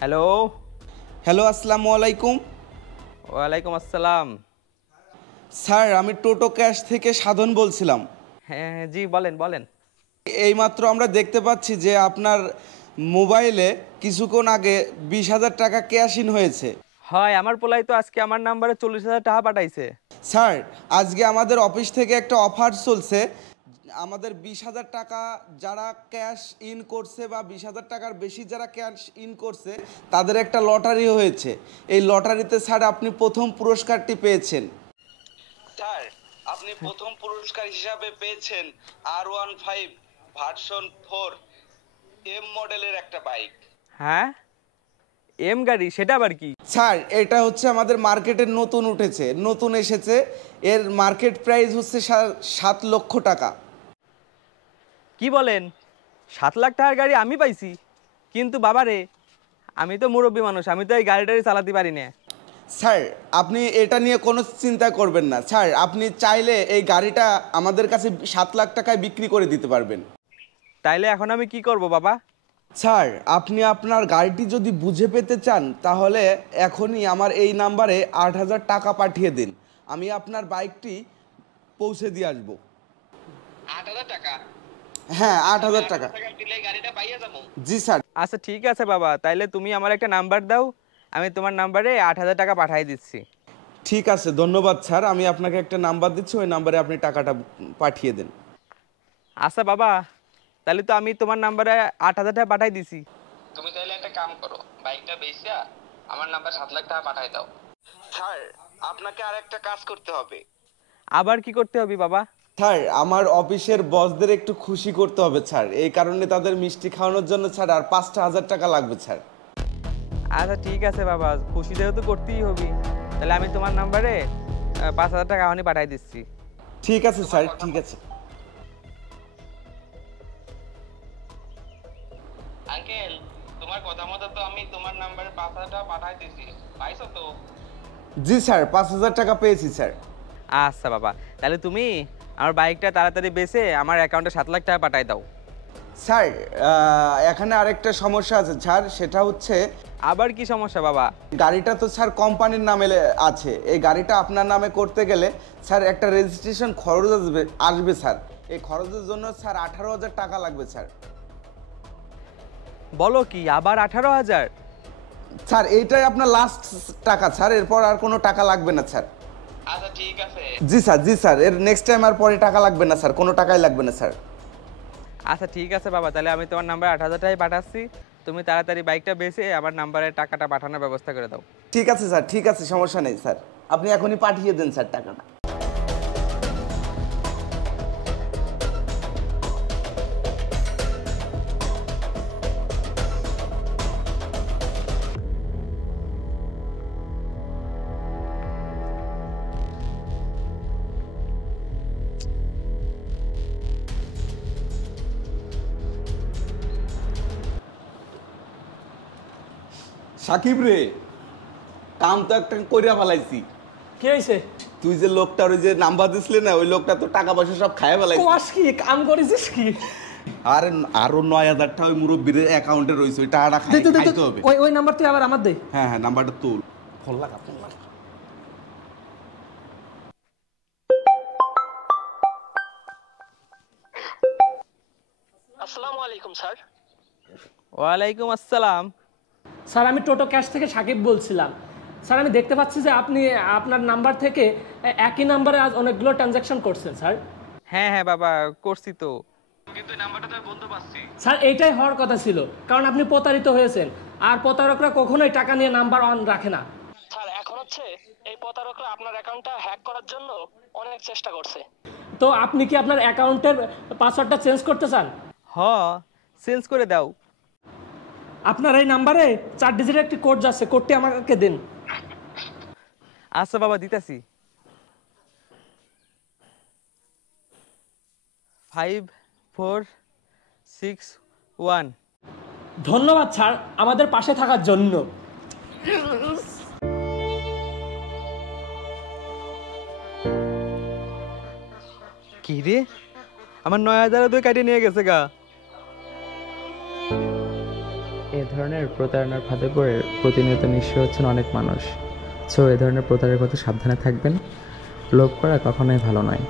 Hello. Hello, আসসালামু আলাইকুম। ওয়ালাইকুম আসসালাম। স্যার, আমি টোটো ক্যাশ থেকে সাধন বলছিলাম। হ্যাঁ হ্যাঁ, জি বলেন বলেন। এইমাত্র আমরা দেখতে পাচ্ছি যে আপনার মোবাইলে কিছুক্ষণ আগে 20,000 টাকা ক্যাশ ইন হয়েছে। হয়, আমার পোলাই তো আজকে আমার নাম্বারে 40,000 টাকা পাঠাইছে। স্যার, আজকে আমাদের অফিস থেকে একটা অফার চলছে। আমাদের 20,000 টাকা যারা ক্যাশ ইন করছে বা 20,000 টাকার বেশি যারা ক্যাশ ইন করছে তাদের একটা লটারি হয়েছে। এই লটারিতে স্যার আপনি প্রথম পুরস্কারটি পেয়েছেন। স্যার, আপনি প্রথম পুরস্কার হিসাবে পেয়েছেন R15 ভার্সন 4 এম মডেলের একটা বাইক। হ্যাঁ, এম গাড়ি, সেটা আবার কি? স্যার, এটা হচ্ছে আমাদের মার্কেটে নতুন উঠেছে, নতুন এসেছে। এর মার্কেট প্রাইস হচ্ছে 7 লক্ষ টাকা। কি বলেন? 7 লাখ টাকার গাড়ি আমি পাইছি? কিন্তু বাবা রে, আমি তো মুরব্বী মানুষ, আমি তো এই গাড়িটারি চালাতে পারি না। স্যার, আপনি এটা নিয়ে কোনো চিন্তা করবেন না। স্যার, আপনি চাইলে এই গাড়িটা আমাদের কাছে 7 লাখ টাকায় বিক্রি করে দিতে পারবেন। তাইলে এখন আমি কি করব বাবা? স্যার, আপনি আপনার গাড়িটি যদি বুঝে পেতে চান তাহলে এখনই আমার এই নাম্বারে 8,000 টাকা পাঠিয়ে দিন। আমি আপনার বাইকটি পৌঁছে দিয়ে আসবো। 8,000 টাকা? হ্যাঁ, 8,000 টাকা। দিলে গাড়িটা পাইয়া যাবো? জি স্যার। আচ্ছা ঠিক আছে বাবা, তাইলে তুমি আমার একটা নাম্বার দাও, আমি তোমার নাম্বারে 8,000 টাকা পাঠিয়ে দিচ্ছি। ঠিক আছে, ধন্যবাদ স্যার। আমি আপনাকে একটা নাম্বার দিচ্ছি, ওই নাম্বারে আপনি টাকাটা পাঠিয়ে দেন। আচ্ছা বাবা, তাহলে তো আমি তোমার নাম্বারে 8,000 টাকা পাঠিয়ে দিছি। তুমি তাহলে একটা কাম করো, বাইকটা বেচা আমার নাম্বার 7 লাখ টাকা পাঠাই দাও। স্যার, আপনাকে আর একটা কাজ করতে হবে। আবার কি করতে হবে বাবা? স্যার, আমার অফিসের বসদের একটু খুশি করতে হবে স্যার। এই কারণে তাদের মিষ্টি খাওয়ানোর জন্য স্যার আর 5,000 টাকা লাগবে স্যার। আচ্ছা ঠিক আছে বাবা, খুশি যেহেতু করতেই হবে, তাহলে আমি তোমার নাম্বারে 5,000 টাকা এখনই পাঠিয়ে দিচ্ছি। ঠিক আছে স্যার, ঠিক আছে। আঙ্কেল, তোমার কথা মতো তো আমি তোমার নাম্বারে 5,000 টাকা পাঠাই দিছি, পাইছো তো? জি স্যার, 5,000 টাকা পেয়েছি স্যার। আচ্ছা বাবা, তাহলে তুমি আমার বাইকটা তাড়াতাড়ি বেচে আমার অ্যাকাউন্টে 7 লাখ টাকা পাঠাই দাও। স্যার, এখানে আরেকটা সমস্যা আছে স্যার, সেটা হচ্ছে আবার কি সমস্যা বাবা? গাড়িটা তো স্যার কোম্পানির নামে আছে। এই গাড়িটা আপনার নামে করতে গেলে স্যার একটা রেজিস্ট্রেশন খরচ আসবে স্যার। এই খরচের জন্য স্যার 18,000 টাকা লাগবে স্যার। বলো কি, আবার 18,000? স্যার, এইটাই আপনার লাস্ট টাকা স্যার, এরপর আর কোনো টাকা লাগবে না স্যার। আচ্ছা ঠিক আছে। জি স্যার, জি স্যার, এর নেক্সট টাইম আর পরে টাকা লাগবে না স্যার, কোনো টাকাই লাগবে না স্যার। আচ্ছা ঠিক আছে বাবা, তাহলে আমি তোমার নাম্বারে 8,000 টাকাই পাঠাচ্ছি, তুমি তাড়াতাড়ি বাইকটা বেচে আমার নাম্বারে টাকাটা পাঠানোর ব্যবস্থা করে দাও। ঠিক আছে স্যার, ঠিক আছে, সমস্যা নেই স্যার। আপনি এখনই পাঠিয়ে দেন স্যার টাকাটা। সাকিব রে, কাম তো একটা কইরা ফেলাইছি। কি হয়েছে? তুই যে লোকটার ওই যে নাম্বার দিছিলি না, ওই লোকটা তো টাকা পয়সা সব খায় ফেলাইছি। কোয়াস কি কাম করেছিস কি? আর আরো 9,000 টাকা ওই মুরব্বীর অ্যাকাউন্টে রয়েছে, ওই টাকাটা খাইতে হবে। ওই নাম্বার তুই আবার আমার দে। হ্যাঁ হ্যাঁ, নাম্বারটা তোল। ফোন লাগা, ফোন লাগা। আসসালামু আলাইকুম স্যার। ওয়ালাইকুম আসসালাম। স্যার, আমি টোটো ক্যাশ থেকে সাকিব বলছিলাম। স্যার, আমি দেখতে পাচ্ছি যে আপনি আপনার নাম্বার থেকে একই নাম্বারে আজ অনেকগুলো ট্রানজ্যাকশন করছেন স্যার। হ্যাঁ হ্যাঁ বাবা, করছি তো। কিন্তু এই নাম্বারটা তো আমি বলতে পারছি। স্যার, এইটাই হওয়ার কথা ছিল, কারণ আপনি প্রতারিত হয়েছেন। আর প্রতারকরা কখনোই টাকা নিয়ে নাম্বার অন রাখে না। স্যার, এখন হচ্ছে এই প্রতারকরা আপনার অ্যাকাউন্টটা হ্যাক করার জন্য অনেক চেষ্টা করছে। তো আপনি কি আপনার অ্যাকাউন্টের পাসওয়ার্ডটা চেঞ্জ করতে চান? হ, চেঞ্জ করে দাও। আপনার এই নাম্বারে 4 ডিজিটের একটি কোড যাচ্ছে, কোডটি আমাকে দিন। আচ্ছা বাবা, দিতেছি। 5461। ধন্যবাদ স্যার আমাদের পাশে থাকার জন্য। কি রে, আমার 9,000 কাটিয়ে নিয়ে গেছে গা। এ ধরনের প্রতারণার ফাঁদে পড়ে প্রতিনিয়ত নিঃস্ব হচ্ছেন অনেক মানুষ। সো এ ধরনের প্রতারণার কথা সাবধানে থাকবেন। লোভ করা কখনোই ভালো নয়।